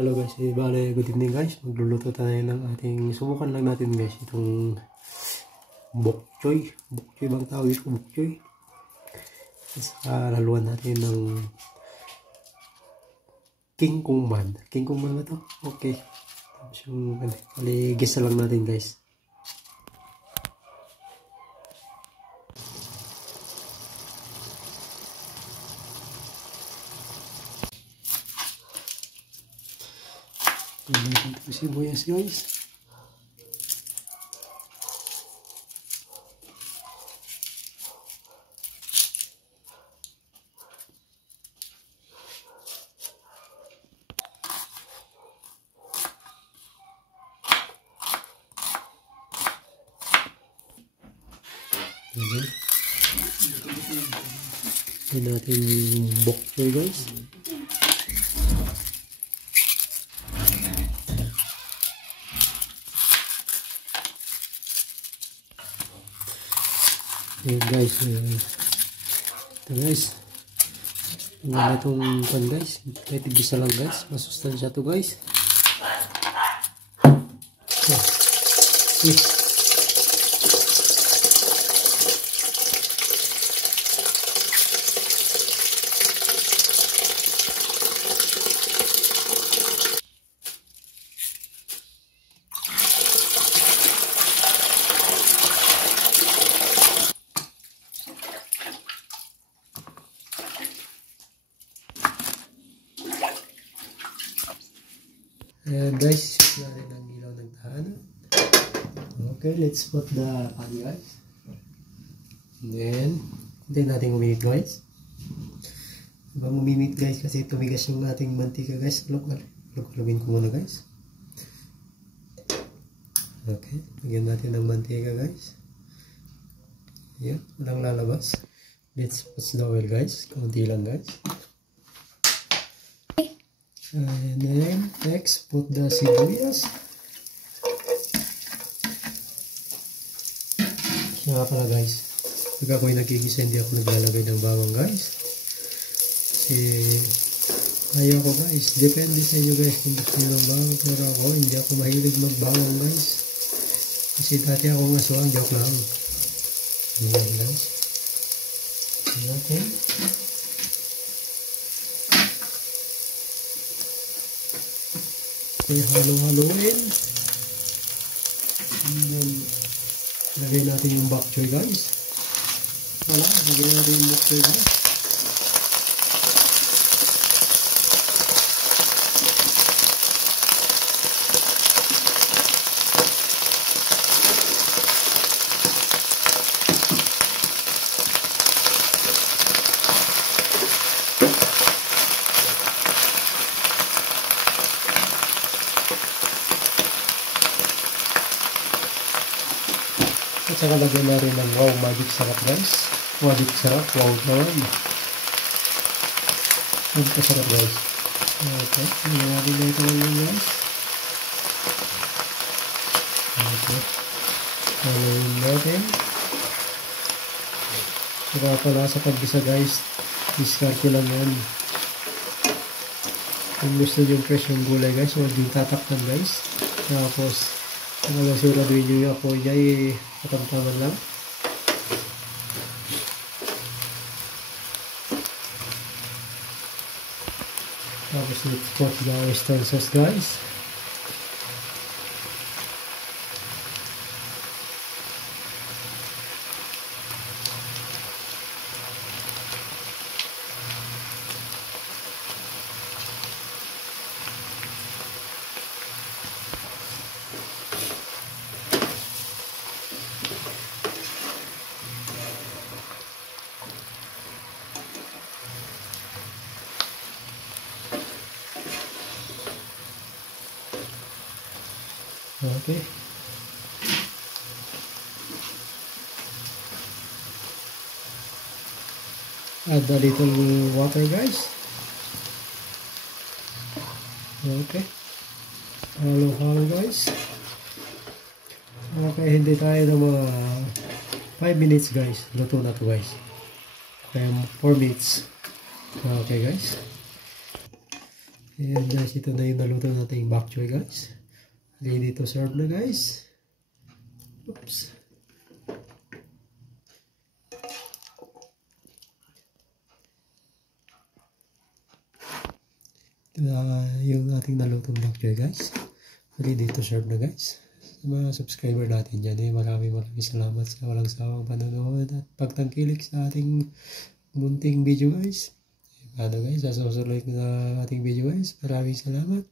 Hello guys, bale good evening guys. Magluluto tayo ng ating, subukan lang natin guys itong bok choy. Bok choy bang tawag ito? Bok choy. Laluan natin ng king kong man. King kong man ba ito? Okay. Tapos yung, bale gisa lang natin guys. Ito sibuyas guys. Okay. Ito natin yung bok choy guys. Ayan guys, ito guys, wala itong pan guys, kahit igisa lang guys, masustansya ito guys. Ayan guys, natin ang ilaw ng tahanan. Okay, let's put the pan guys. And then, hintayin natin uminit guys. Diba uminit guys kasi tumigas yung ating mantika guys. Lugin ko muna guys. Okay, lagyan natin ng mantika guys. Ayan, walang lalabas. Let's put the oil guys. Kaunti lang guys. And then next, put the sibuyas. Siya nga pala guys, pag ako'y nagigisa hindi ako naglalagay ng bawang guys. Kasi ayaw ko guys, depende sa inyo guys kung gusto nyo ng bawang. Pero ako hindi ako mahilig magbawang guys. Kasi dati akong aswang, joke lang. Ayan guys. Okay. Halo-haloin. Then, lagay natin yung bok choy guys. Wala, lagay natin yung bok choy guys. At saka lagyan na rin ng wow magic sarap guys. Magic sarap, wow naman. Magic sarap guys. Okay, nilagyan na ito lang guys. Okay, halayin natin. Saka pala sa paggisa guys, diskarte lang yan. Kung gusto nyo fresh yung gulay guys, huwag yung tatakpan guys. Tapos siguraduhin nyo yung apoy niya katamtaman lang. Tapos let's put the oyster sauce guys. Okay. Add a little water guys. Okay. Halo-halo guys. Okay, hindi tayo ng mga 5 minutes guys. Luto na to guys. Kaya 4 minutes. Okay guys. Ayan guys, ito na yung naluto natin bok choy guys. Ready to serve na guys. Oops. Ito na yung ating nalutong bok choy guys. Ready to serve na guys. Sa mga subscriber natin dyan maraming salamat sa walang sawang panonood at pagtangkilik sa ating munting video guys. Paano guys, sa susunod na ating video guys. Maraming salamat.